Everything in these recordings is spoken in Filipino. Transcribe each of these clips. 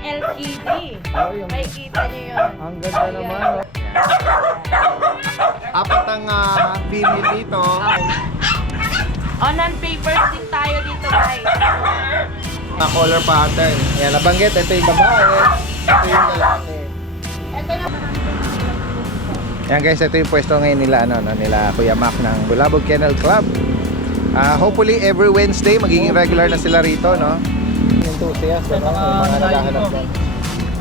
LTD. Oh, yung... May kita nyo yun. Ang ganda naman. Oh. Apat ang female dito. On papers din tayo dito, guys. Color pattern. Yan, nabanggit. Ito yung babae. Ito yung lalaki. Ito na. Yan guys, ito yung pwesto ngayon nila, nila Kuya Mac ng Bulabog Kennel Club. Hopefully every Wednesday magiging regular na sila rito, no? Enthusiast, no? Mga naghahanap lang.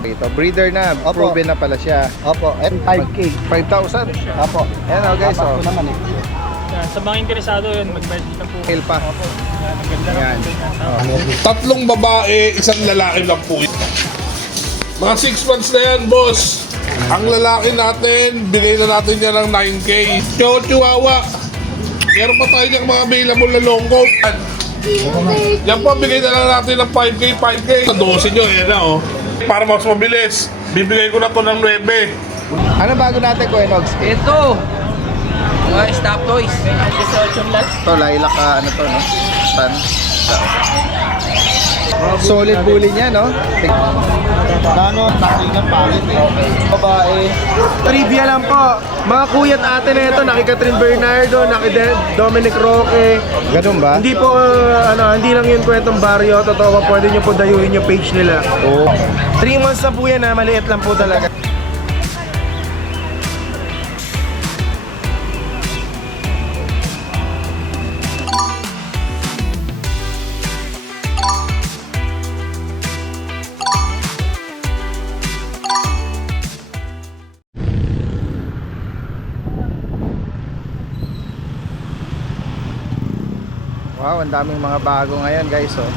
Ito, breeder na, proven na pala siya. Opo, M5K. 5,000. Opo. Yan o guys, oh. naman eh. Yan, sa mga interesado yun, mag-message na po. Mail pa. Yan, ang ganda Yan. ng Tatlong babae, isang lalaki lang po. Mga 6 months na yan, boss. Ang lalaki natin, bigay na natin yan ng 9K. Chihuahua. Meron pa tayo niyang mga available na long coat. Yan po, bigay na lang natin ng 5K. Sa 12 nyo, yan na oh. Para mas mabilis, bibigay ko na to ng 9. Ano bago natin, Kuya Nogs? Ito! Mga stop toys. Ito, lilac, ano to, no? Tan. Solid bully niya, no? Ano, takingan palit eh. Babae. Trivia lang po. Mga kuya't ate na ito, naki Catherine Bernardo, naki Dominic Roque. Ganun ba? Hindi po, hindi lang yun kwentong baryo. Totoo po, pwede nyo po dayuhin yung page nila. Oo. 3 months na po yan, maliit lang po talaga. Wow, ang daming mga bago ngayon guys, oh.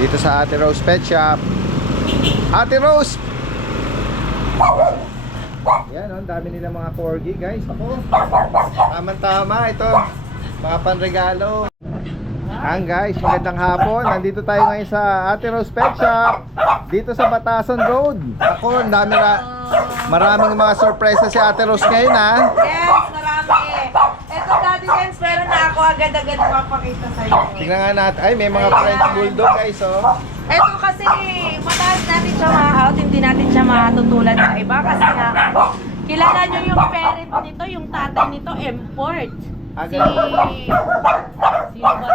Dito sa Ate Rose Pet Shop. Ate Rose! Yan, oh, ang dami nila mga corgi guys. Ako, tama-tama ito. Mga panregalo. Ang guys, magandang hapon. Nandito tayo ngayon sa Ate Rose Pet Shop. Dito sa Batasan Road. Ako, ang dami maraming mga sorpresa si Ate Rose ngayon, ha. Yes, marami. Ito, Daddy Jens, meron na ako agad-agad papakita sa'yo. Tingnan nga natin. Ay, may mga French Bulldog guys, oh. Ito kasi, mataas natin siya ma-out, hindi natin siya matutulad sa iba. Kasi nga, kilala nyo yung parent nito, yung tatay nito, import. Sino ba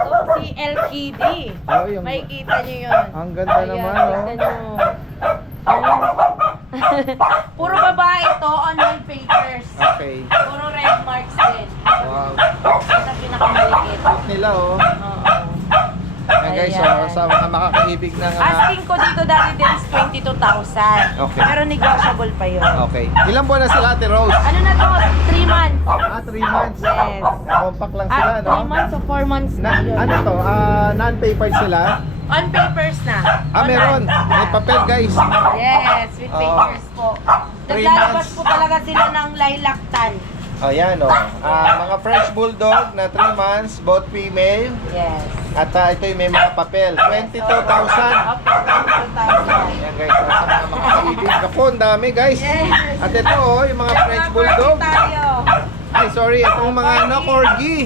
to? Si LTD. Oh, yung... May kita nyo yun. Ang ganda naman, oh. Kita nyo. Puro babae to, online papers. Okay. Puro red marks din. Wow. Ito pinakamalikit. Nila, oh. Oo. Yan guys, Ayan. so, sa mga makakahibig ng... Asking ko dito dati din is 22,000. Okay. Pero negotiable pa yun. Okay. Ilang buwan na sila, Ate Rose? Ano na to? 3 months. 3 months. Yes. Compact lang sila, no? 3 months o 4 months na yun. Ano to? Non-papered sila? On papers na. Meron. May papel, guys. Yes, with Oh. papers po. 3 Naglalabas months. po talaga sila ng lilac tan. Ayan, oh. Mga French Bulldog na 3 months, both female. Yes. At ito yung may mga papel. 22,000. Okay, 22,000. Ayan, guys. Sa mga makakahibig. Ako, ang dami, guys. Yes. At ito, oh, yung mga French Bulldog. Tayo. Ay, sorry. Itong mga, corgi.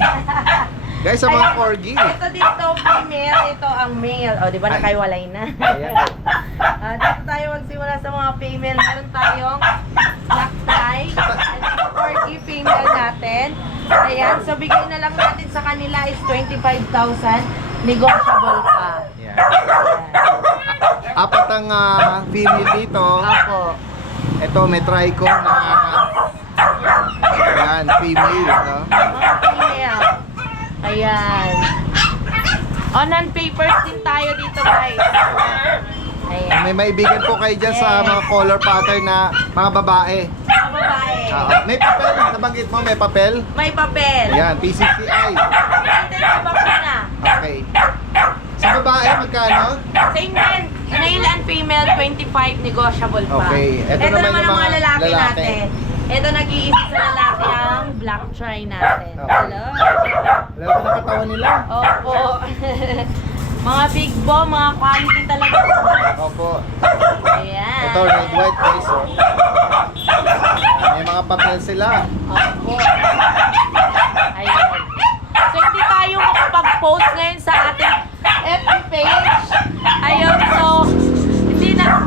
Guys, sa mga Ayan. corgi. Ito dito female, ito ang male. O, di ba nakaiwalay na? Ayan. Dito tayo magsimula sa mga female. Meron tayong black tie. Ito corgi female natin. Ayan, so bigay na lang natin sa kanila is 25,000. Negotiable pa. Ayan. Apat ang female dito. Ako. Ito, may trico na ayan, female, no? Mga female. Ayan. On papers din tayo dito, guys. Ayan. May maibigan po kayo dyan sa mga color pattern na mga babae. Mga babae. May papel, nabanggit mo, may papel? May papel. Ayan, PCCI. Pwede sa bakuna. Okay. Sa babae, magkano? Same din. Male and female, 25, negotiable pa. Okay. Ito Ito naman naman yung ang mga mga lalaki lalaki. natin. Ito nag-iisa sa lalaki ang black try natin. Okay. Hello? Alam ko na katawan nila. Opo. Mga big bo, mga quality talaga. Opo. Ayan. Ito, red white guys. Oh. May mga papel sila. Opo. Ayan. So, hindi tayo makapag-post ngayon sa ating FB page. Ayun, so, hindi na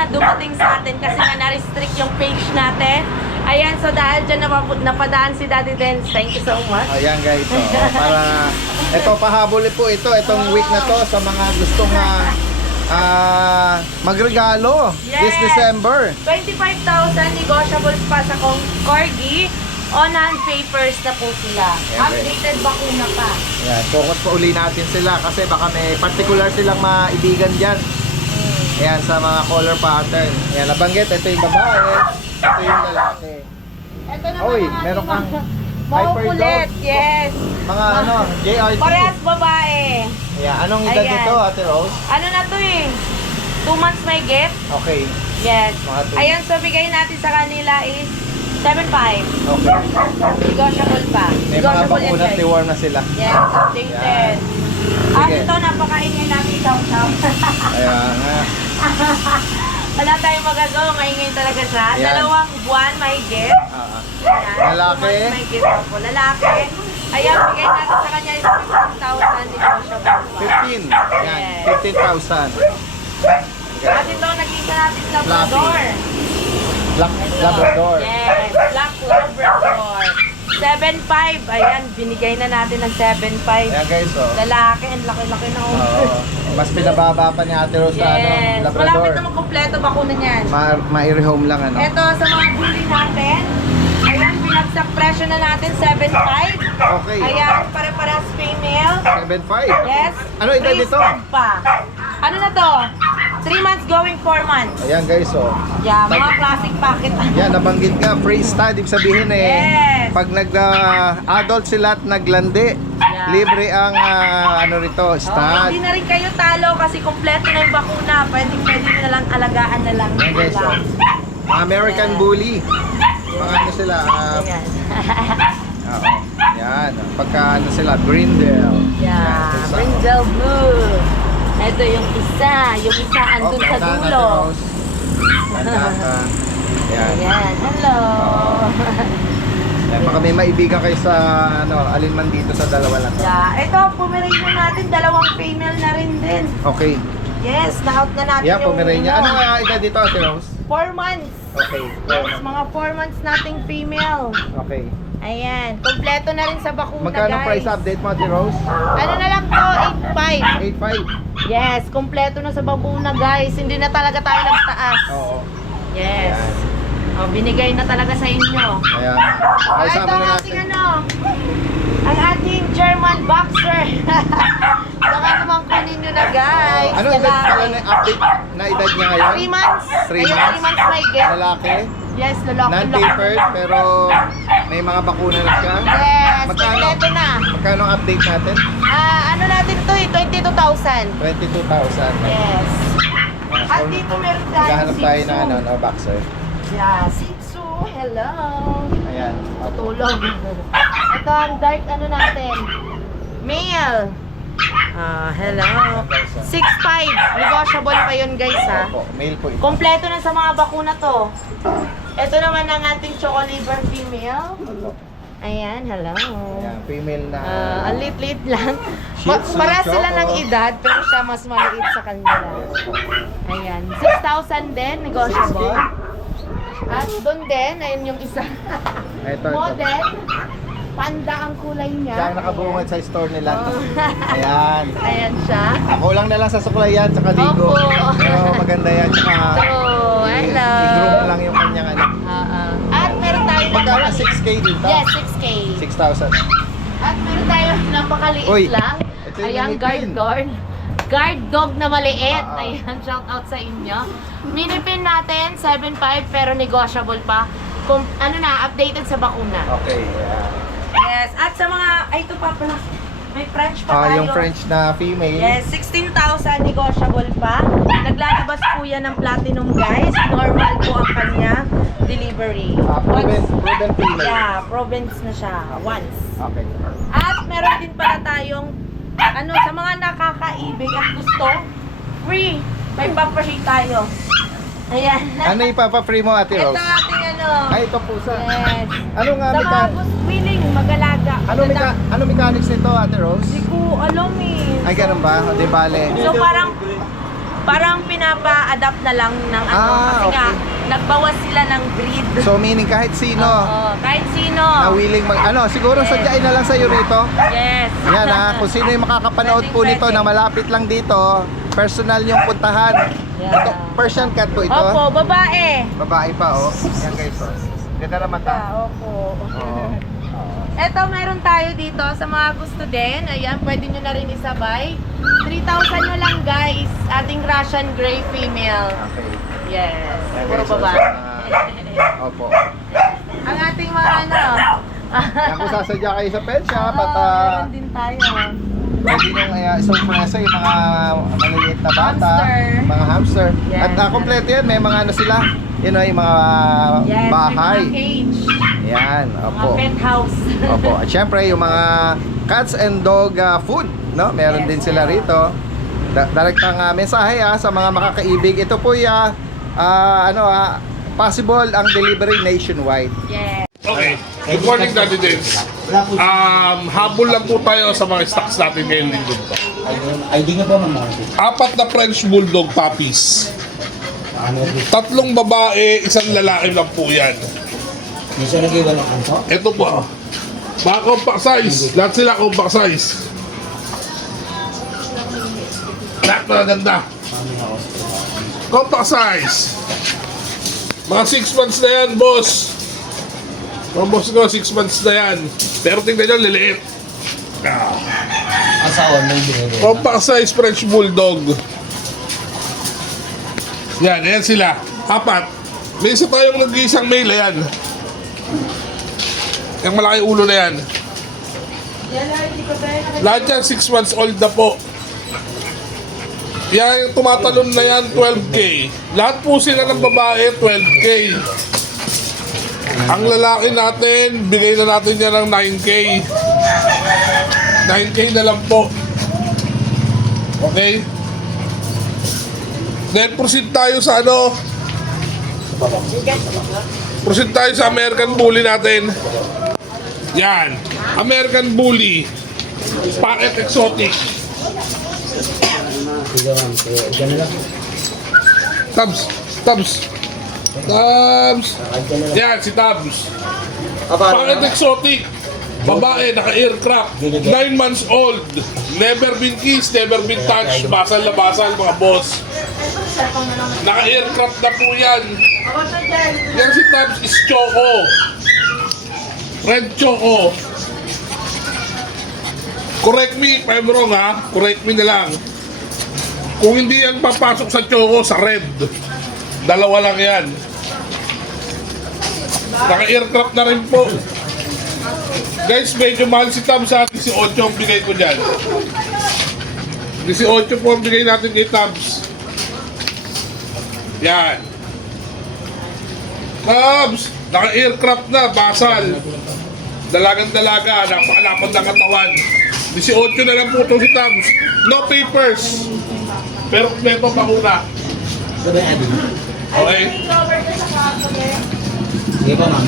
na dumating sa atin kasi nga na-restrict yung page natin. Ayan, so dahil dyan napadaan si Daddy Dance. Thank you so much. Ayan guys, so, para ito pahabol po itong week na to sa mga gustong magregalo this Yes. December. 25,000 negotiable pa sa Corgi. On-hand papers na po sila. Okay. Updated bakuna pa. Ayan, focus pa uli natin sila kasi baka may particular silang maibigan dyan. Ayan, sa mga color pattern. Ayan, nabanggit, ito yung babae, ito yung lalaki. Ito naman Oy, ang meron ating kang mga hyper makukulit. dog. Yes. Mga JRT. Parehas babae. Ayan, anong edad Ayan. nito, Ate Rose? Ano na to eh? 2 months may get? Okay, Yes. Mga two. Ayan, so bigay natin sa kanila is 7.5. okay. Negotiable pa. May mga Negotiable yan, bakunat, guys. reward na sila. Yes, updated. At Sige. ito, napakaingay natin chow-chow. Ayan, nga. Wala tayong magagawa, maingay talaga siya. Ayan. 2 buwan mahigit. Ah, Ayan, Lalaki? 2 months mahigit po. Lalaki. Ayan, bigay natin sa kanya is 15,000 negotiable pa. 15. Ayan, Yes. 15,000. At ito, naging natin Labrador. Black Labrador. Yes, Black Labrador. 7.5. Ayan, binigay na natin ng 7.5. Ayan guys, oh. Lalaki, ang laki-laki na Oo. Mas pinababa pa ni Ate Rose sa Yes. Labrador. Malapit naman kompleto bakuna niyan. Ma-rehome lang ano. Ito sa mga bully natin. Ayan, binagsak presyo na natin 7.5. Okay. Ayan, pare-parehas female. 7.5. Yes. Ano edad Free nito? stud pa. Ano na to? 3 months going 4 months. Ayan guys, oh. Yeah, mga classic packet. Yan, nabanggit nga, free stud. Ibig sabihin Yes. pag nag-adult sila at naglandi, Yeah. libre ang rito, stud. Hindi na rin kayo talo kasi kompleto na yung bakuna. Pwede nyo na lang alagaan na lang. Ayan guys, oh. Mga American Bully. Mga ano sila, Ayan. oo. Yan, pagka ano sila, Greendale. Yeah, Yan, Brindle Blue. Ito yung isa andun sa ganda, dulo. Ate Rose. Ganda ka. Yan. Ayan, hello. Yan, baka may maibigan kayo sa alin man dito sa dalawa lang. Yeah, ito, Pomeranian natin, 2 female na rin din. Okay. Yes, na-out na natin Yeah, Pomeranian. Ano nga edad dito, Ate Rose? 4 months. Okay. Yes, mga 4 months nating female. Okay. Ayan, kompleto na rin sa bakuna, Magkano guys. price update mo, Ate Rose? Ano na lang to, 8.5. 8.5. Yes, kompleto na sa bakuna, guys. Hindi na talaga tayo nagtaas. Oo. Yes. Ayan. Oh, binigay na talaga sa inyo. Ayan. Ah, Ay, ito sama ang na ating natin. ang ating German boxer. Baka naman kunin nyo na, guys. Ano edad pala na update na edad niya ngayon? 3 months. 3 Ayun, months? 3 months may get. Lalaki? Yes, lalaki. Non-tapered, pero may mga bakuna na siya? Yes, Magkano? kompleto na. Magkano ang update natin? Ano natin to eh, 22,000. 22,000. Yes. At dito meron tayo Maghahanap tayo na boxer. Yeah, Shih Tzu. Hello. Ayan. Matulog. Ito ang dark natin. Male. Hello. 6'5". Negotiable pa yun, guys, ha. Opo, male po ito. Kompleto na sa mga bakuna to. Ito naman ang ating choco liver female. Ayan, hello. Ayan, female na. Ang lit-lit lang. Shih Tzu Para sila Choco. ng edad, pero siya mas maliit sa kanila. Ayan, 6,000 din, negotiable. At doon din, ayun yung isa. Ito. Model. Panda ang kulay niya. Siya ang nakabungad sa store nila. Oh. Ayan. Ayan siya. Ako lang na lang sa suklay yan, tsaka ligo. Opo. Pero maganda yan, tsaka So, hello. i-groom na lang yung kanyang ano. At meron tayo Magkano 6K dito? Yes, 6K. 6,000. At meron tayo napakaliit Uy, lang. ito yung Ayan, minipin. guard dog na maliit. Ah. Ayan, shout out sa inyo. Minipin natin, 7.5 pero negotiable pa. Kung ano na, updated sa bakuna. Okay, yeah. Yes, at sa mga, ay ito pa pala. May French pa tayo. Yung French na female. Yes, 16,000 negotiable pa. Naglalabas po yan ng platinum, guys. Normal po ang kanya delivery. Proven female. Yeah, province na siya. Once. Okay. At meron din pala tayong sa mga nakakaibig at gusto, free. May papashi tayo. Ayan. Ano ipapa-free mo, Ate Ito Rose? ating Ay, ito pusa. Yes. Ano nga, Sa mga gusto willing magalaga. ano mechanics nito, Ate Rose? Hindi ko alam eh. Ay, ganun ba? Di bale. So parang parang pinapa-adapt na lang ng ano. Kasi nga, nagbawas sila ng breed. So meaning kahit sino Oo, kahit sino. na willing siguro Yes. sadyain na lang sa'yo rito. Yes. Yan kung sino yung makakapanood po nito na malapit lang dito, personal yung puntahan. Yeah. Ito, Persian cat po ito. Opo, babae. Babae pa Yan guys Ganda na mata. Opo. Oo. Eto, meron tayo dito sa mga gusto din. Ayan, pwede nyo na rin isabay. 3,000 nyo lang guys. Ating Russian Grey female. Okay. Yes. Yan, Puro guys, babae. Opo. Ang ating mga ano. Yan kung sasadya kayo sa pet shop at meron din tayo. pwede nung isurpresa yung mga maliliit na bata, Hamster. mga hamster. Yes. At kompleto yan, may mga ano sila, yung mga Yes, bahay. may mga cage. Yan, Mga opo. pet house. Opo. At syempre yung mga cats and dog food, no? Meron Yes, din sila meron. rito. Direktang mensahe sa mga makakaibig. Ito po possible ang delivery nationwide. Yes. Okay. Good morning, Daddy Dance. Habol lang po tayo sa mga stocks natin ngayon linggo to. ID nga po ng mga. 4 na French Bulldog puppies. Ano? 3 babae, 1 lalaki lang po yan. Hindi siya nag-iwan ng kanto? Ito po. Mga compact size. Lahat sila compact size. Lahat magaganda. Compact size. Mga 6 months na yan, boss. Mga boss ko, 6 months na yan. Pero tingnan nyo, liliit. Asawa may binigay. Compact size French Bulldog. Yan, ayan sila. 4. May isa tayong nag-iisang male, ayan. Yung malaki ulo na yan. Lahat yan, 6 months old na po. Yan, yung tumatalon na yan, 12K. Lahat po sila ng babae, 12K. Ang lalaki natin, bigay na natin yan ng 9K. 9K na lang po. Okay? Then proceed tayo sa proceed tayo sa American Bully natin. Yan. American Bully. Packet exotic. Tabs. Yan, si Tabs. Packet exotic. Babae, naka-aircraft. 9 months old. Never been kissed, never been touched. Basal na basal, mga boss. Naka-aircraft na po yan. Yan si Tabs is Choco. Red Choco. Correct me if I'm wrong Correct me na lang. Kung hindi yan papasok sa Choco, sa Red. 2 lang yan. Naka-aircraft na rin po. Guys, medyo mahal si Tabs 18 ang bigay ko dyan. 18 po ang bigay natin kay Tabs. Yan. Tabs, naka-aircraft na, basal. Dalagang-dalaga, napakalapad ng katawan. 18 na lang po ito si Tabs. No papers. Pero kompleto bakuna. Okay?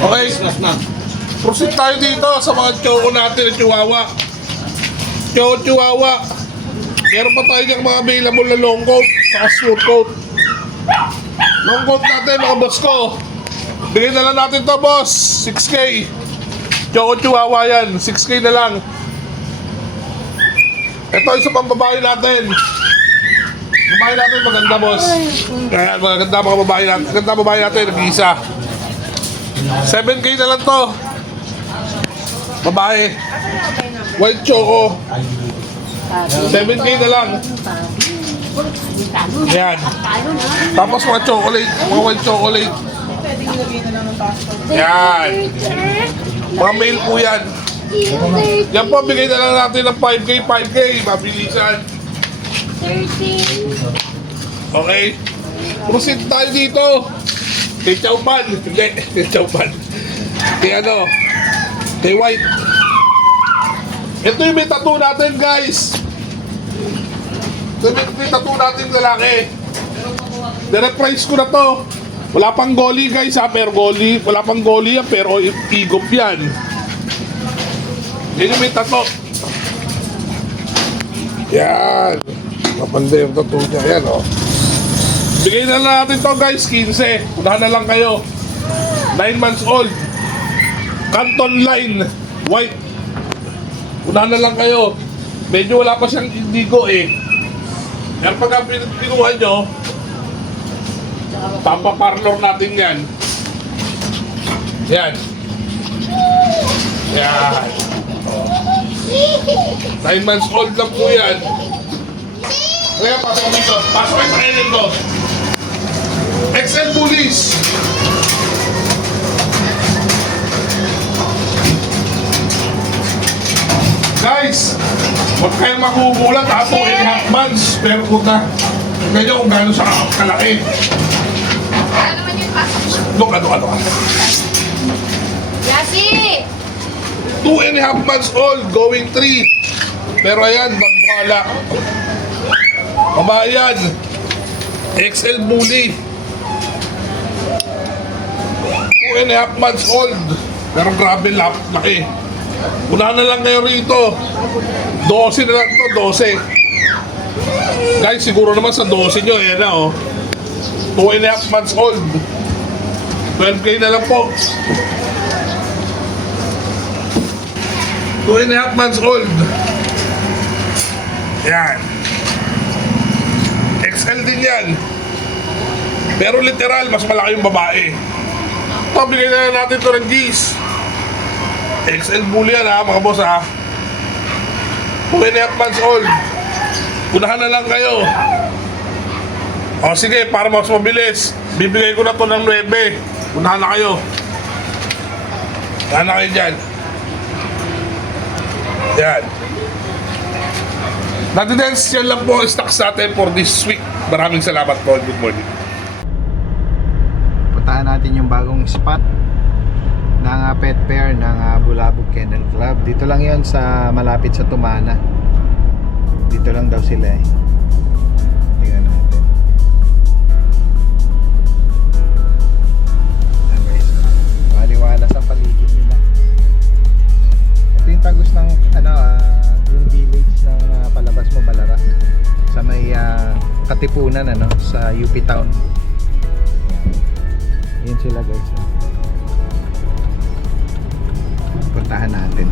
Okay. Proceed tayo dito sa mga choco natin ng Chihuahua. Chihuahua. Meron pa tayo diyang mga available na long coat saka short coat. Long coat natin mga boss ko. Bigyan na lang natin to boss. 6K. Choco Chihuahua yan. 6K na lang. Ito isa pang babae natin. Babae natin maganda boss. Kaya maganda mga babae natin. Maganda babae natin. Nag-iisa. 7K na lang to. Babae. White choco. 7K na lang. Yan. Tapos mga chocolate. Mga white chocolate. Yan. Mga male po yan. Yan po, bigay na lang natin ng 5K. Mabilisan. Okay. Proceed tayo dito. Kay Chowpan. Hindi. Kay Chowpan. Kay kay White. Ito yung may tattoo natin, guys. Ito yung may tattoo natin lalaki. Dire-price ko na to. Wala pang goli, guys, pero goli. Wala pang goli yan, pero igop yan. Yan yung may tattoo. Yan. Mapanda yung tattoo niya. Yan, Bigay na lang natin to guys, 15. Unahan na lang kayo. 9 months old. Canton line. White. Unahan na lang kayo. Medyo wala pa siyang indigo eh. Pero pagka pinuha nyo, papaparlor natin yan. Yan. Yan. 9 months old lang po yan. Kaya pasok dito. Pasok kayo sa kainin ko. XL Bullies. Guys, huwag kayong makukulat ha. 2.5 months. Pero puta, tingnan nyo kung gano'n siya kalaki. Ano naman yung pasok mo? Look, ano. Yasi! 2.5 months old, going 3. Pero ayan, magbukala. Kabayan, XL Bully. 2.5 months old. Pero grabe laki. Unahan na lang kayo rito. 12 na lang ito, 12. Guys, siguro naman sa 12 nyo, ayan na oh. 2.5 months old. 12K na lang po. 2.5 months old. Yan. XL din yan. Pero literal, mas malaki yung babae. Ito, bigay na natin ito ng G's. XL Bully yan ha, mga boss ha. 2.5 months old. Unahan na lang kayo. O sige, para mas mabilis, bibigay ko na to ng 9. Unahan na kayo. Unahan na kayo dyan. Yan. Natidens, yan lang po ang stocks natin for this week. Maraming salamat po. Good morning. Puntahan natin yung bagong spot ng pet fair ng Bulabog Kennel Club. Dito lang yon sa malapit sa Tumana. Dito lang daw sila eh. Tingnan natin. Ayan guys, maliwalas ang paligid nila. Ito yung tagos ng yung village ng palabas mo Balara sa may Katipunan sa UP Town. Ayan sila guys. Puntahan natin.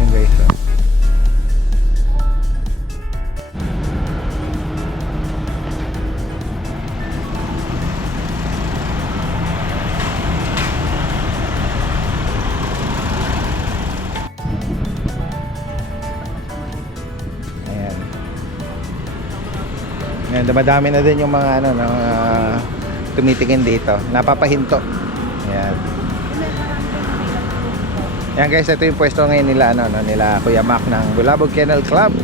Ayan guys. Ayan, dumadami na din yung mga tumitingin dito. Napapahinto. Ayan. Ayan guys, ito yung pwesto ngayon nila nila Kuya Mac ng Bulabog Kennel Club.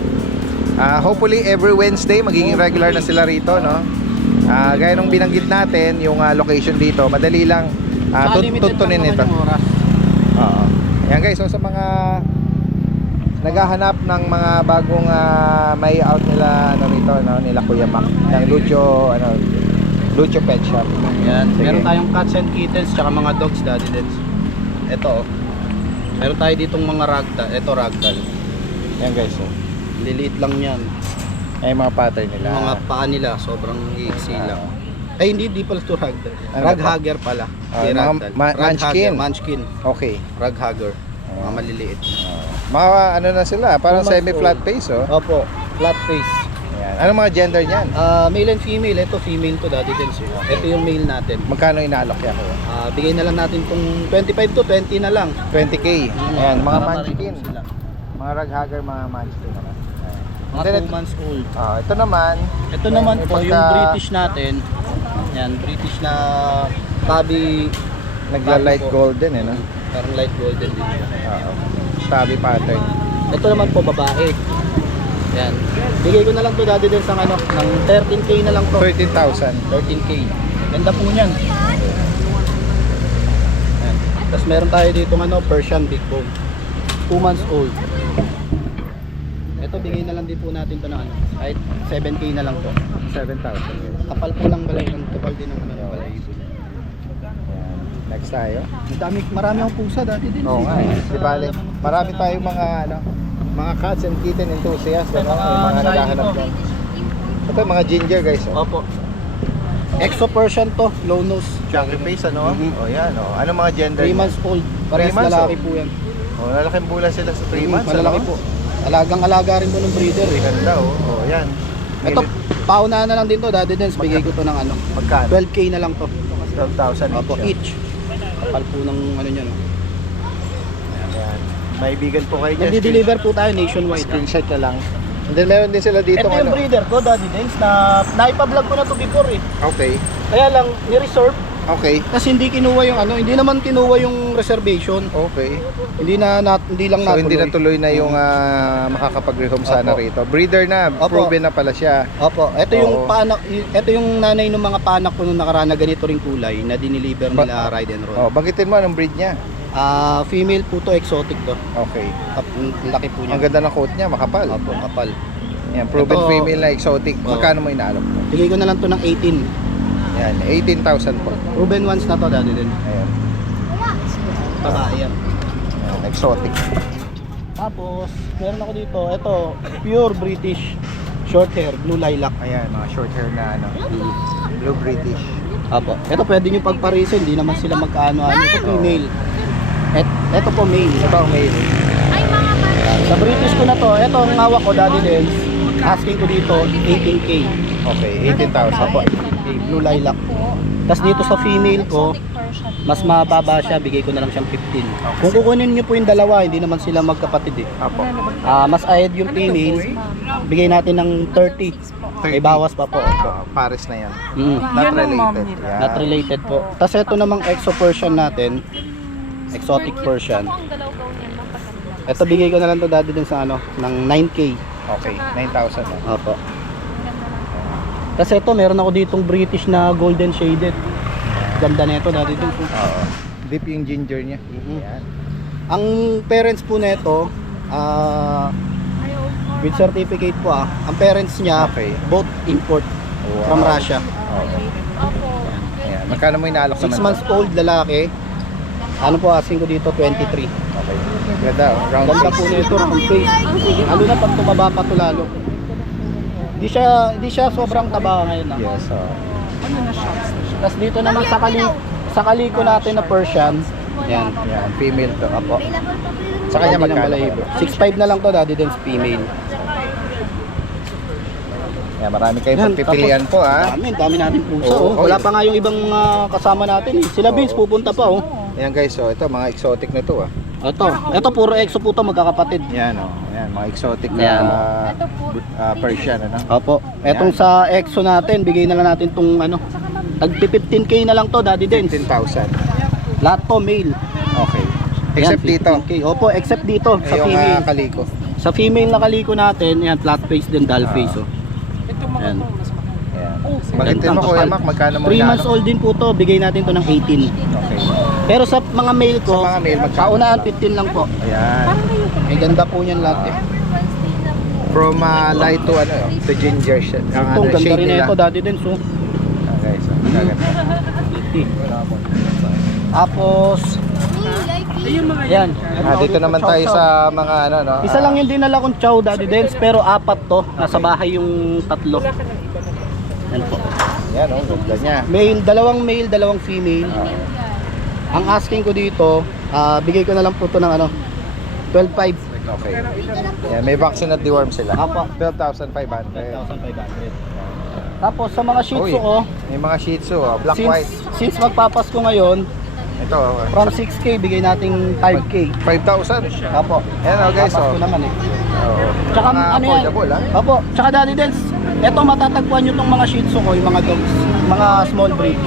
Hopefully every Wednesday magiging regular na sila rito, no. Gaya nung binanggit natin, yung location dito, madali lang tuntunin ito. Oo. Ayan guys, so sa mga naghahanap ng mga bagong may out nila rito nila Kuya Mac ng Lucho Pet Shop. Yan. Sige. Meron tayong cats and kittens tsaka mga dogs, daddy dens. Ito. Meron tayo ditong mga ragdoll. Ito ragdoll. Yan guys, so. Liliit lang yan. Ay mga pattern nila. Yung mga paa nila, sobrang iksi lang. Ay, hindi pala ito ragdoll. Ano Raghugger pala. Mga Ragdoll. munchkin. Munchkin. Okay. Raghugger. Mga maliliit. Mga na sila, parang 2 months semi-flat old. face, oh. Opo, flat face. Ayan. Anong mga gender niyan? Male and female. Ito female to, daddy dens. Ito yung male natin. Magkano inaalok yan? Bigay na lang natin itong 25 to 20 na lang. 20K. Ayan, mga Para munchkin. pareho sila. Mga raghugger, mga munchkin naman. Ayan. Mga Then, 2 months old. ito naman. Ito naman may po pagka- yung British natin. Yan, British na tabby. Nagla-light tabby po. golden, no? Parang light golden din. Oo. Tabby pattern. Ito naman po babae. Yan. Bigay ko na lang to dati din sa ng 13K na lang to. 13,000. 13K. Ganda po niyan. Yan. Tapos meron tayo dito Persian big bone. 2 months old. Ito bigay na lang din po natin to ng kahit 7K na lang to. 7,000. Kapal po ng balay, kapal din ng balay. Ayan. Next tayo. Marami akong pusa dati din. Oo nga eh. Di bale, marami tayong mga cats and kitten enthusiasts, ano? Yung mga naghahanap dyan. Ito mga ginger guys. Oh. Opo. Exo Persian to, low nose. Chunky face, ano? Mhm. Oh, yan, oh. Ano mga gender? 3 months old. Parehas 3 months, lalaki oh. po yan. Oh, lalaking bula sila sa 3 months, Malalaki ano? po. Alagang-alaga rin po ng breeder eh. Ganda, oh. Oh, yan. Ito, paunahan na lang din to, Daddy Dance. Bigay ko to ng ano, Magkano? 12k na lang to. 12,000 Opo, each. each. Kapal po ng ano niya, no. Yan. Maibigan po kayo dyan. Nagdi-deliver po tayo nationwide. Screenshot ka lang. And then meron din sila dito. Ito yung breeder ko, Daddy Dance, na naipa-vlog ko na to before eh. Okay. Kaya lang, ni-reserve. Okay. Kasi hindi kinuha yung ano, hindi naman kinuha yung reservation. Okay. Hindi lang So hindi natuloy. natuloy na yung makakapag-rehome sana Opo. rito. Breeder na, Opo. proven na pala siya. Opo, ito yung Oo. panak, ito yung nanay ng mga panak ko nung nakaraan na ganito ring kulay na diniliver nila ride and Oh, roll. banggitin mo anong breed niya. Female po to, exotic to. Okay. Ang laki po Ang niya. ganda ng coat niya, makapal. Opo, kapal. Yan, proven Ito- female na exotic. Oo. Magkano mo inaalok mo? Bigay ko na lang to ng 18. Yan, 18,000 po. Proven ones na to, Daddy din. Ayan. Babae yan. Ayan, exotic. Tapos, meron ako dito, ito, pure British short hair, blue lilac. Ayan, mga short hair na blue British. Apo. Ito pwede nyo pagparisin, hindi naman sila magkaano-ano. Ito female. Ito po male. Ito ang male. Sa British ko na to, ito ang hawak ko, Daddy Dance. Asking ko dito, 18k. Okay, 18,000 po. Okay, blue lilac. Tapos dito sa female ko, mas mababa siya, bigay ko na lang siyang 15. Kung kukunin niyo po yung dalawa, hindi naman sila magkapatid eh. Apo. Mas ahead yung female, bigay natin ng 30. May bawas pa po. Pares na yan. Mm. Not related. Yan. Not related po. Tapos ito namang exo Persian natin, exotic Persian. Ito bigay ko na lang to, Daddy, din sa ano, ng 9k. Okay, 9,000 na. Opo. Kasi ito, meron ako ditong British na golden shaded. Ganda nito, Daddy din. Oo. Deep yung ginger niya. Yan. Ang parents po nito, with certificate po ang parents niya, Okay. both import from Russia. Oo. Ayan. Magkano mo inaalok 6 naman? months old lalaki. Ano po, asking ko dito, 23. Okay. Ganda, oh. Round Ganda face. po nito, round face. Lalo na pag tumaba pa to lalo. Di siya sobrang taba ngayon. Yes, oh. Tapos dito naman sa kaliko natin na Persian. Yan. Yan, female to. Apo. Sa kanya Pwede ng magkano? balahibo. 6'5 na lang to, Daddy Dance female. Yan, marami kayong Yan, pagpipilian po, ha. Dami natin pusa. Oo, Wala yun. pa nga yung ibang kasama natin. Sila Vince pupunta pa. Ayan guys, oh, ito mga exotic na to, ah. Ito puro exo po to, magkakapatid. Yan, oh. Yan, mga exotic na Yan. Persian, ano. Opo. Etong sa exo natin, bigay na lang natin tong ano, tag 15k na lang to, Daddy Dance. 15,000. Lahat to male. Okay. Except Yan, dito. 15K. Opo, except dito sa Yung female. kaliko. Sa female na kaliko natin, yan, flat face din, dull face. Yan. Yan. Banggitin mo, Kuya Mac, magkano mo 3 inaalok? months old din po to, bigay natin to ng 18. Okay. Pero sa mga male ko, Sa mga male, magkano? kaunahan 15 lang po. Ayan. May ganda po niyan lahat eh. From light to ano, to ginger siya. Ang Ito, ganda shade rin nila. ito, Daddy din. So, Okay, so gaganda. tapos, yan. Dito naman tayo sa mga ano, no. Isa lang yung dinala kong chow, Daddy Dance, pero 4 to. Nasa bahay yung 3. Yan po. Yan, oh, ganda niya. Male, dalawang female. Ang asking ko dito, bigay ko na lang po to ng ano, 12.5. Okay. Yan, may vaccine at deworm sila. Apo. 12,500. 1,500. Tapos sa mga Shih Tzu Uy, ko, may mga Shih Tzu, oh, black white. since magpapasko ngayon, Ito, oh, from 6k bigay nating 5k. 5,000. Apo. Yan, oh, guys, Papasko oh. naman eh. Oh. Tsaka Mga ano yan? affordable, ha? Apo. Tsaka Daddy Dance, eto matatagpuan nyo tong mga Shih Tzu ko, yung mga dogs, mga small breed.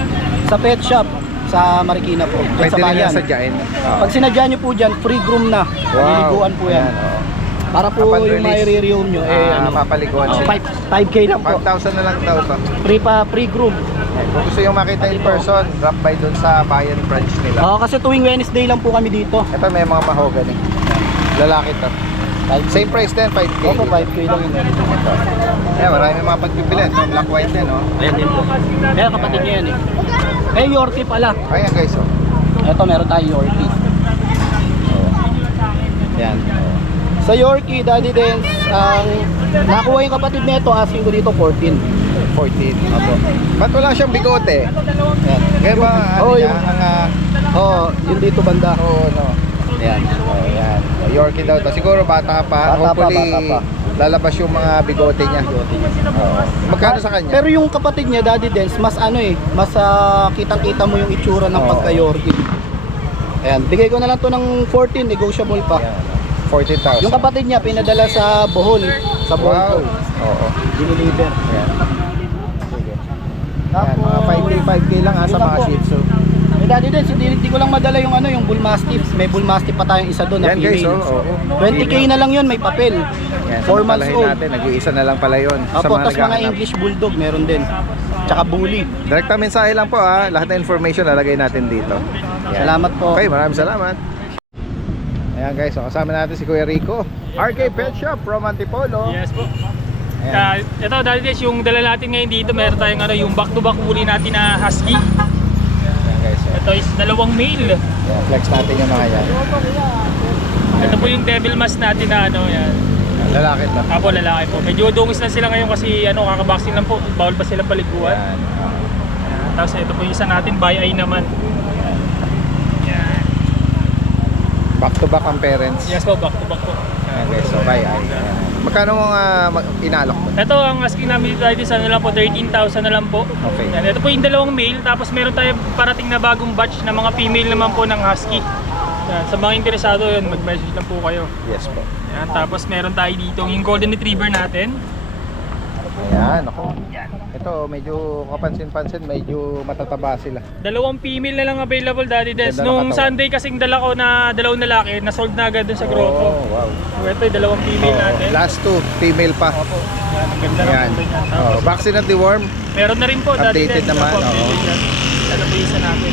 Sa pet shop, sa Marikina po. Dyan Pwede sa rin bayan. yan sadyain. Pag sinadya nyo po dyan, free groom na. Niliguan po yan. oh. Para po Upon yung release, mai-re-room nyo, mapapaliguan sila. 5k lang po. 5,000 na lang daw to. Free groom. Kung gusto yung makita in person, drop by dun sa Bayan branch nila. Kasi tuwing Wednesday lang po kami dito. Ito may mga mahogany. Lalaki to. Same price din, 5K. Opo, 5k lang yun. Ito. Ayan, marami mga pagpipilit. Black white din, oh. Ayan din po. Kaya kapatid niya yan eh. Yorkie pala. Ayan guys, oh. Ito meron tayong Yorkie. Yan. Sa Yorkie, Daddy Dens, ang nakuha yung kapatid nito, asking ko dito 14. 14. Opo. Ba't wala siyang bigote? Yan. Kaya ba, ano Oh, niya, yung- ang, Yung dito banda. no. Yan. Oh, yan. Yorkie daw to. Siguro bata pa. Bata pa, Hopefully, bata pa. lalabas yung mga bigote niya. Oo. Magkano sa kanya? Pero yung kapatid niya, Daddy Dens, mas mas kitang-kita mo yung itsura ng Oo. pagka-Yorkie. Ayan, bigay ko na lang to ng 14, negotiable pa. Yan. 14,000. Yung kapatid niya, pinadala sa Bohol, sa Wow. Bohol. Oo. Diniliver. Yan. Sige. Yan, mga 5K lang sa Yun lang mga po. Shih Tzu. Eh, Daddy Dens, hindi ko lang madala yung yung Bull Mastiff. May Bull Mastiff pa tayong isa doon na Yan guys, female. oo. 20k na lang yun, may papel. Yan, 4 months palahin old. natin. Nag-iisa na lang pala yun. Opo, tapos mga naghahanap. English Bulldog meron din. Tsaka Bully. Direkta mensahe lang po lahat ng information lalagay natin dito. Yan. Salamat po. Okay, maraming salamat. Ayan guys, so kasama natin si Kuya Rico. RK Pet Shop from Antipolo. Yes po. Ayan. Ito, Daddy Des, yung dala natin ngayon dito, meron tayong yung back-to-back uli natin na husky. Ayan guys, so, Ito is dalawang male. ayan, flex natin yung mga yan. Ito po yung devil mask natin na yan. Ayan, lalaki to. Apo, lalaki po. Medyo dungis na sila ngayon kasi kakabaksin lang po. Bawal pa sila paliguan. Ayan. Tapos ito po yung isa natin, by eye naman. Yan. Back to back ang parents. Yes po, back-to-back po. Ayan guys, so bye. Ayan. Magkano mong inalok mo? Ito, ang asking namin dito ay ano lang po, 13,000 na lang po. Okay. Yan, ito po yung dalawang male, tapos meron tayo parating na bagong batch na mga female naman po ng husky. Yan, sa mga interesado yun, mag-message lang po kayo. Yes po. Yan, tapos meron tayo dito yung golden retriever natin. Ayan, ako. Ito, medyo kapansin-pansin, medyo matataba sila. Dalawang female na lang available, Daddy Des. Ganda ng Nung katawan. Sunday kasing dala ko na dalawang lalaki, na-sold na agad dun sa Grotto. Oh, wow. So, ito yung dalawang female Oh, natin. last two, female pa. Opo. Yan, ang ganda ng Ayan. kulay niya. Oh, Tapos, vaccine at deworm. meron na rin po, Daddy Updated Des. naman, Opo, updated oo. yan. Ito po yung isa natin.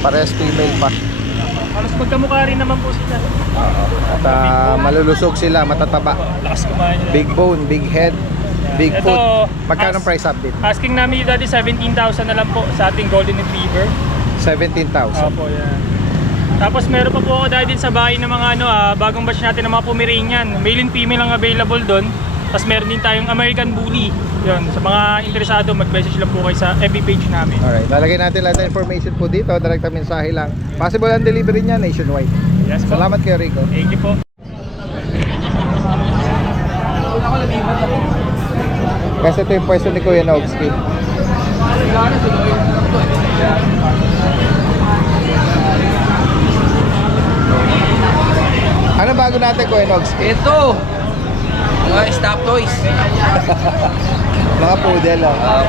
Parehas female pa. Halos magkamukha rin naman po sila. At malulusog sila, matataba. Lakas kumain nila. Big bone, big head, big Ito, foot. Magkano as- price update? Asking namin dito dati 17,000 na lang po sa ating golden retriever. 17,000. Opo, yan. Tapos meron pa po ako dahil din sa bahay ng mga bagong batch natin ng mga Pomeranian. Male and female ang available doon. Tapos meron din tayong American Bully. Yun, sa mga interesado, mag-message lang po kayo sa FB page namin. Alright, lalagay natin lahat ng information po dito. Direkta mensahe lang. Possible ang delivery niya nationwide. Yes po. Salamat kay Rico. Thank you po. Kasi ito yung pwesto ni Kuya Nogski. Ano bago natin Kuya Nogski? Ito, mga stop toys. Mga poodle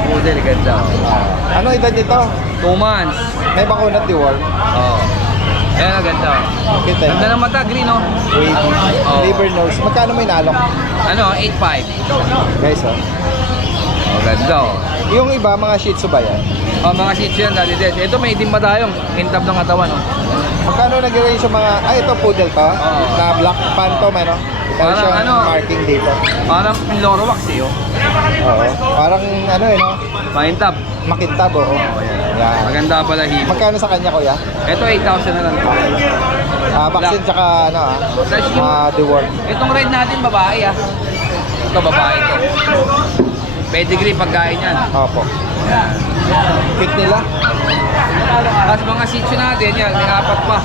Poodle, ganda. Ano edad nito? 2 months. May bakunat deworm. Oh. Ayan, ang ganda. Kita Ganda ng mata, green, oh. wavy. Oh. Liver nose. Magkano may nalok? Ano, 8.5. Guys, Oh, ganda, oh. Yung iba, mga shih tzu ba yan? Oh, mga shih tzu yan, Daddy Des. Ito, may itim pa tayong kintab ng katawan, oh. Magkano nag-range yung mga... ito poodle to? Oo. Na black phantom, ano? Meron Parang siyang ano? marking dito. Parang Lorowax, eh, oh. Oo. Parang ano no? Makintab. Makintab, oo. Oh, yan. Yan. Maganda pala hipo. Magkano sa kanya, kuya? Ito, 8,000 na lang. Vaccine tsaka ano Fresh yung... deworm. Itong red natin, babae, ah. Ito, babae ito. Pedigree, pagkain yan. Opo. Yan. Pick nila? Tapos mga shih tzu natin, yan, may 4 pa.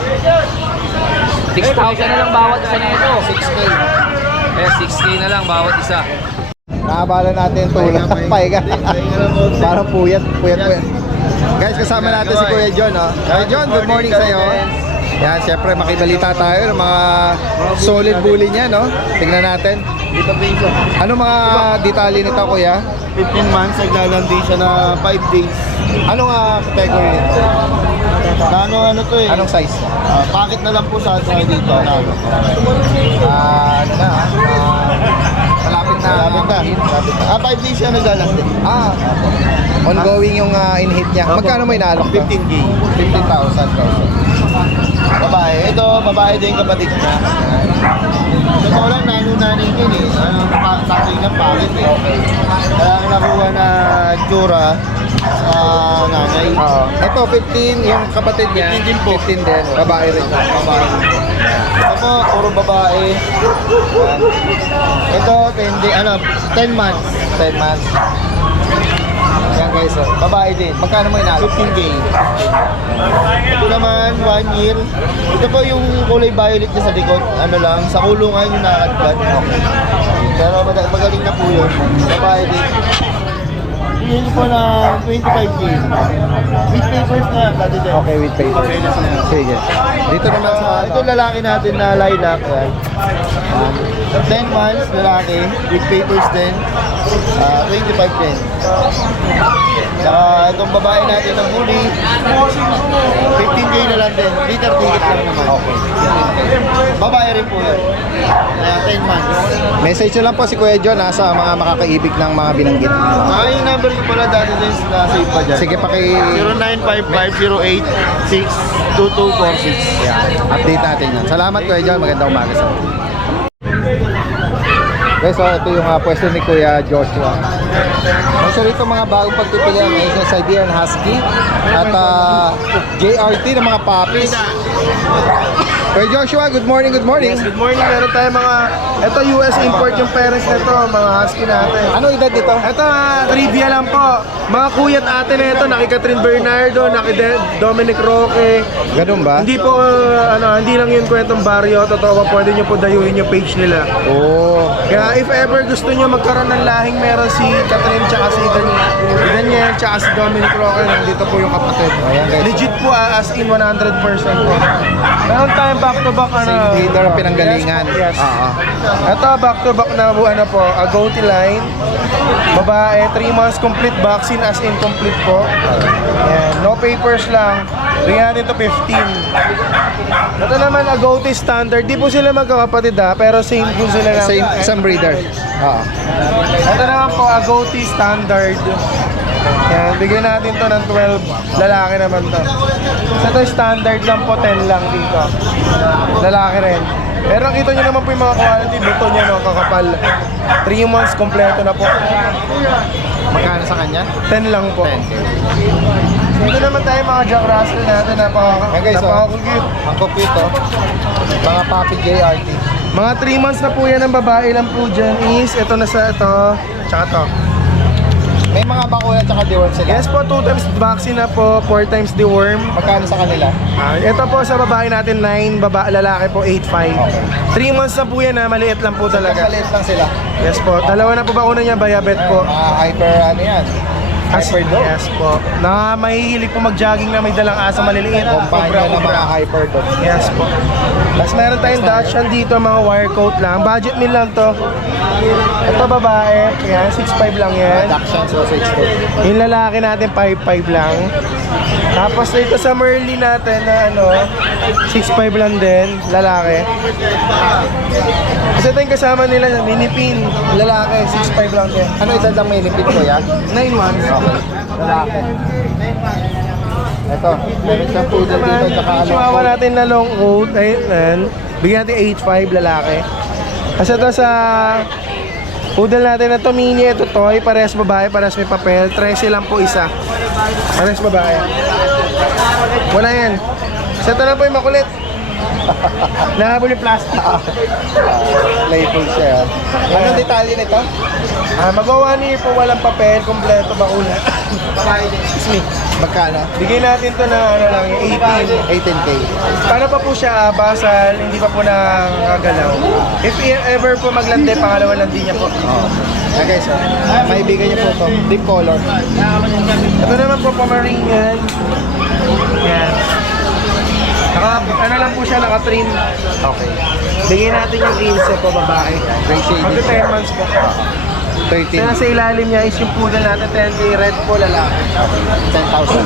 6,000 na lang bawat isa na ito. 6K. Eh, 6K na lang bawat isa. Nakabala natin yung tulong. Pahinga. Parang puyat. Guys, kasama natin si Kuya John. Kuya John, good morning sa'yo. Yan, syempre makibalita tayo ng mga solid bully niya, no? Tignan natin. Dito piso. Ano mga detalye nito, kuya? 15 months, naglalandi siya na 5 days. Anong category nito? Ano to eh. Anong size? Packet na lang po sa atin dito. Ano na? Malapit na. Malapit na. 5 days siya naglalandi. Ongoing yung in-hit niya. Magkano may nalok to? 15K. 15,000 pesos. Babae. Ito, babae din kapatid niya. Totoo lang, nanunanin yun eh. Sakto lang packet eh. Kaya ang nakuha na tsura, nanay. Oo. Ito, 15. Yung kapatid niya, 15 din po. 15 din. Babae rin. Babae. Ito po, puro babae. Yan. Ito, 10 months. 10 months. Yan guys, oh. Babae din. Magkano mo inalo? 15K. Ito naman, 1 year. Ito po yung kulay violet niya sa likod. Ano lang, sa kulungan yung nakakadgat. Okay. Pero magaling na po yun. Babae din. Yun po na 25K. With papers na, pwede din. Okay, with paper. Sige. Dito naman sa Ito lalaki natin na lilac. Yan. 10 months, lalaki. With papers din. 25 din. Saka itong babae natin ng bully, 15K na lang din. Liter ticket lang naman. Okay. Babae rin po yun. 10 months. message nyo lang po si Kuya John sa mga makakaibig ng mga binanggit. Yung number ko pala dati din na save pa dyan. Sige, 0955-08-62246. Yeah. Update natin yan. Salamat Kuya John. Magandang umaga sa inyo. Guys, so ito yung pwesto ni Kuya Joshua. So rito mga bagong pagpipilian ngayon sa Siberian Husky at JRT ng mga puppies. Kuya Joshua, good morning, good morning. Good morning, meron tayo ito US import yung parents nito, mga husky natin. Ano edad dito? Ito, trivia lang po. Mga kuyat atin na ito, naki Catherine Bernardo, naki Dominic Roque. Ganun ba? Hindi po, hindi lang yun kwentong baryo. Totoo po, pwede nyo po dayuhin yung page nila. Oh. Kaya if ever gusto nyo magkaroon ng lahing meron si Catherine tsaka si Daniel tsaka si Dominic Roque, nandito po yung kapatid. Ayan, guys. Legit po, as in 100% po. Meron tayong back to back Same breeder ang pinanggalingan. Yes. Oo. Ito back to back na a goatee line. Babae, 3 months complete vaccine, as in complete po. Ayan, no papers lang. Bigyan natin to 15. Ito naman a goatee standard. Di po sila magkakapatid pero same po sila lang. Same, isang breeder. Oo. Ito naman po a goatee standard. Yan, bigyan natin to ng 12. Lalaki naman to. So ito standard lang po, 10 lang dito. Lalaki rin. Pero kita nyo naman po yung mga quality, buto niya no, kakapal. 3 months kompleto na po. Magkano sa kanya? 10 lang po. 10K. So ito naman tayo mga Jack Russell natin, Hey guys, napaka-cute. ang cute oh. Mga puppy JRT. Mga 3 months na po yan ang babae lang po dyan is, ito na sa ito, tsaka to. May mga bakula at deworm sila. Yes po, 2 times vaccine na po, 4 times deworm. Magkano sa kanila? Ito po sa babae natin 9, lalaki po 8.5. 3 months na po yan maliit lang po talaga. Maliit lang sila. Yes po, dalawa na po bakuna niya, bayabet po. Mga hyper yan. Hyper dog. Yes po. Na mahihilig po mag-jogging na may dalang asa maliliit. Kumpanya ng mga hyper dog. Yes po. Tapos meron tayong Dachshund dito, mga wire coat lang. Budget meal lang to. Ito babae, yan, 6.5 lang yan. Dachshund sausage dog. Yung lalaki natin 5.5 lang. Tapos dito sa Merly natin na 6.5 lang din, lalaki. Kasi ito yung kasama nila, mini pin, lalaki, 6.5 lang din. Ano edad ang may lipid ko yan? 9 months. Okay. Lalaki. Ito, meron siyang poodle dito tsaka Yung chihuahua natin na long coat, ayun, bigyan natin 8.5 lalaki. Kasi ito sa poodle natin na to mini, ito toy, parehas babae, parehas may papel, 13 lang po isa. Parehas babae. Wala yan. Kasi ito na po yung makulit. Nahabol yung plastic. playful siya. Anong detalye nito? Magawa niyo po, walang papel, kompleto, bakula. Excuse me. Magkano? Bigay natin to na lang, 18. 18K. Paano pa po siya basal, hindi pa po nakagalaw. If ever po maglandi, pangalawa landi niya po. Oh. Okay, so maibigan niyo po ito. Deep color. Ito naman po Pomeranian. Yan. Ano lang po siya, naka-trim. Okay. Bigyan natin yung 15 po, babae. Gray shade. Magka 10 months po. 13. Kaya nasa ilalim niya is yung poodle natin, 10K, red po, lalaki. 10,000.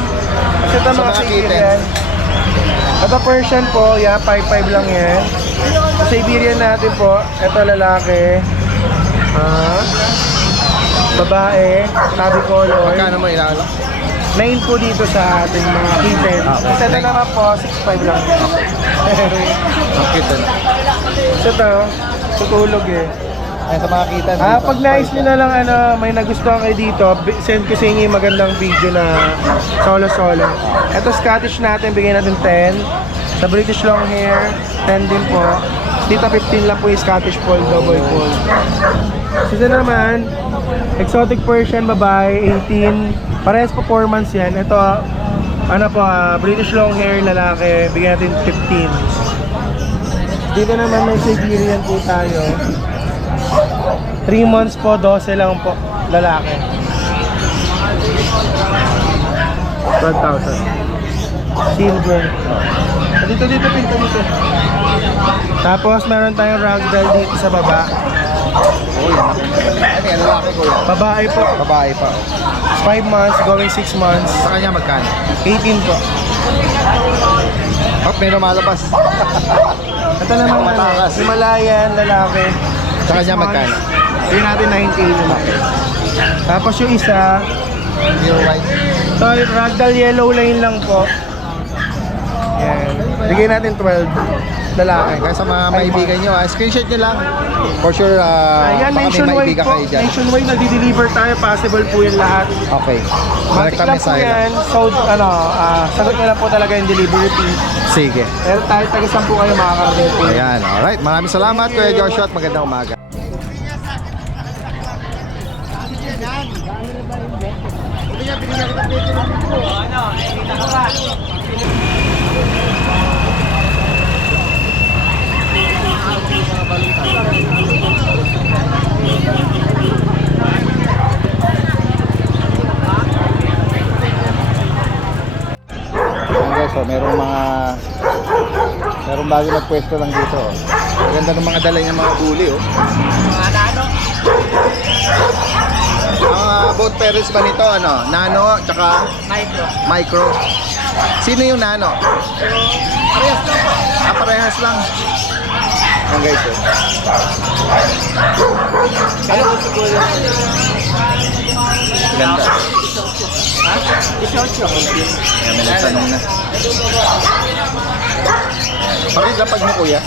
Kasi ito Sa mga mga Siberian. kittens. Ito Persian po, 5.5 lang yan. Sa Siberian natin po, ito lalaki. Babae, tabi color. Magkano mo ilalo? 9 po dito sa ating mga kittens. Okay. Kasi ito naman po, 6.5 lang. Ang cute na. Kasi ito, tutulog eh. Ayan, sa mga kita. Pag nais nyo na lang may nagustuhan kayo dito, send ko sa inyo yung magandang video na solo-solo. Ito Scottish natin, bigyan natin 10. Sa British Longhair, 10 din po. Dito 15 lang po yung Scottish Fold, double fold. Susunod naman, Exotic Persian babae, 18. Parehas po 4 months yan. Ito, British Longhair lalaki, bigyan natin 15. Dito naman may Siberian po tayo. 3 months po, 12 lang po, lalaki. 12,000. Silver. Dito, pinto dito. Tapos meron tayong ragdoll dito sa baba. Ano yan, lalaki ko yan? Babae po. Babae pa. 5 months, going 6 months. Sa kanya magkano? 18 po. May lumalabas. Ito naman Matakas. Himalayan, lalaki. Sa kanya 6 months. magkano? Bigyan natin 9K lalaki. Tapos yung isa, Pure white. ito ragdoll yellow line lang po. Yan. Bigyan natin 12 lalaki. Kaya sa mga maibigan nyo, screenshot nyo lang. For sure, Ayan, baka may nationwide maibigan po. kayo dyan. Nationwide nagdi-deliver tayo. Possible po yan lahat. Okay. Matik lang po yan. So, sagot nyo lang po talaga yung delivery fee. Sige. Pero tayo tagisan po kayo makakarating po. Ayan, alright. Maraming salamat, Kuya Joshua, at magandang umaga. Ayan guys, so merong bago nagpwesto lang dito. Oh. Maganda ng mga dala ng mga bully, oh. Ang both parents ba nito, Nano, tsaka Micro. Sino yung Nano? Parehas lang po. Parehas lang. Ayan guys, oh. Ano? Ganda. Ayan, may nagtanong na. Pakilapag mo, kuya.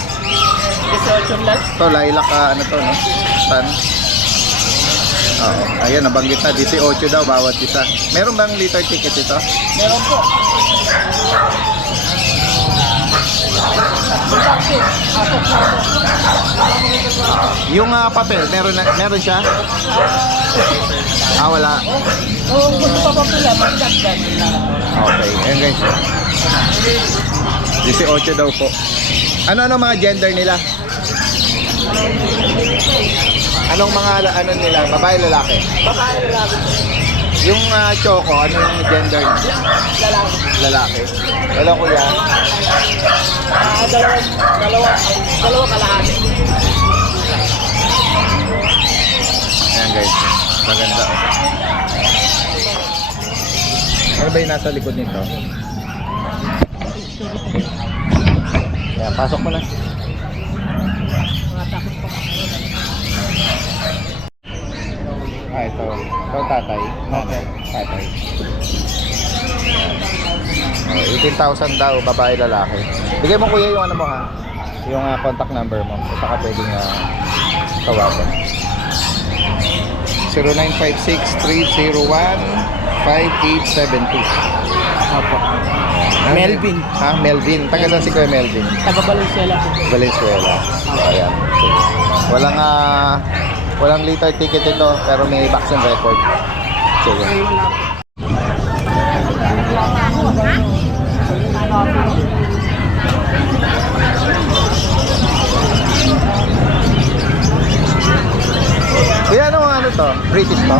Ito, lilac, no? Tan. Oo. Ayan, nabanggit na. 18 daw, bawat isa. Meron bang liter ticket ito? Meron po. Yung papel, meron siya? Wala. Kung gusto pa po pila, magdagdag. Okay, ayan guys. 18 daw po. Ano mga gender nila? Anong mga nila? Babae, lalaki? Babae lalaki. Yung choco, ano yung gender niya? Lalaki. Lalaki. Wala kuya. Dalawa kalahati. Ayan guys. Maganda. Ano ba yung nasa likod nito? Ayan, pasok mo na. Ito. Ito tatay. Okay. Tatay. 18,000 daw, babae, lalaki. Bigay mo kuya yung ano mo ha. Yung contact number mo. Ito ka pwedeng tawagan. 0956-301-5872. Opo. Melvin. Melvin. Taga saan si Kuya Melvin? Taga Valenzuela po. Valenzuela. Ayan. Sige. Walang liter ticket ito, pero may vaccine record. Sige. Kuya, ano to? British to?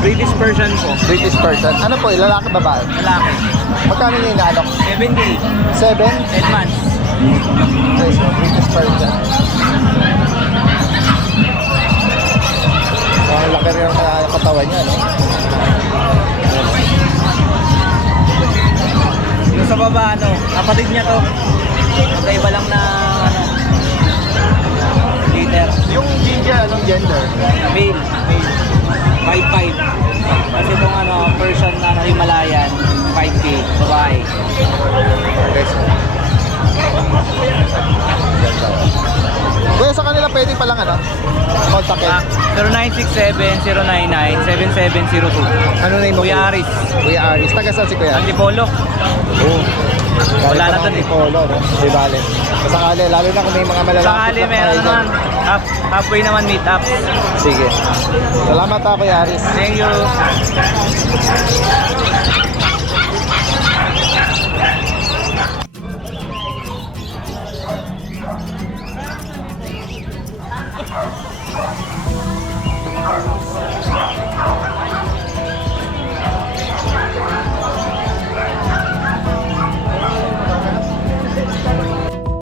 British Persian po. British person. Ano po, lalaki babae? Lalaki. Magkano yung inaalok? 7 days. 7? 10 months. Okay, so British person. Ang laki rin ang katawan niya, no? Yung sa baba, kapatid niya to. Magkaiba lang na, leader. Yung ginger, anong gender? Male. 5'5". Kasi itong Persian Himalayan, 5K, babae. Okay, so. Kuya, sa kanila pwede palang ano? Kontakin. 0967-099-7702. Ano name mo? Kuya Aris. Kuya Aris. Taga saan si Kuya? Antipolo. Oo. Wala na dun eh. Polo, no? Di bale. Sakali, lalo na kung may mga malalaki. Sakali meron naman. Halfway naman meet up. Sige. Salamat Kuya Aris. Thank you.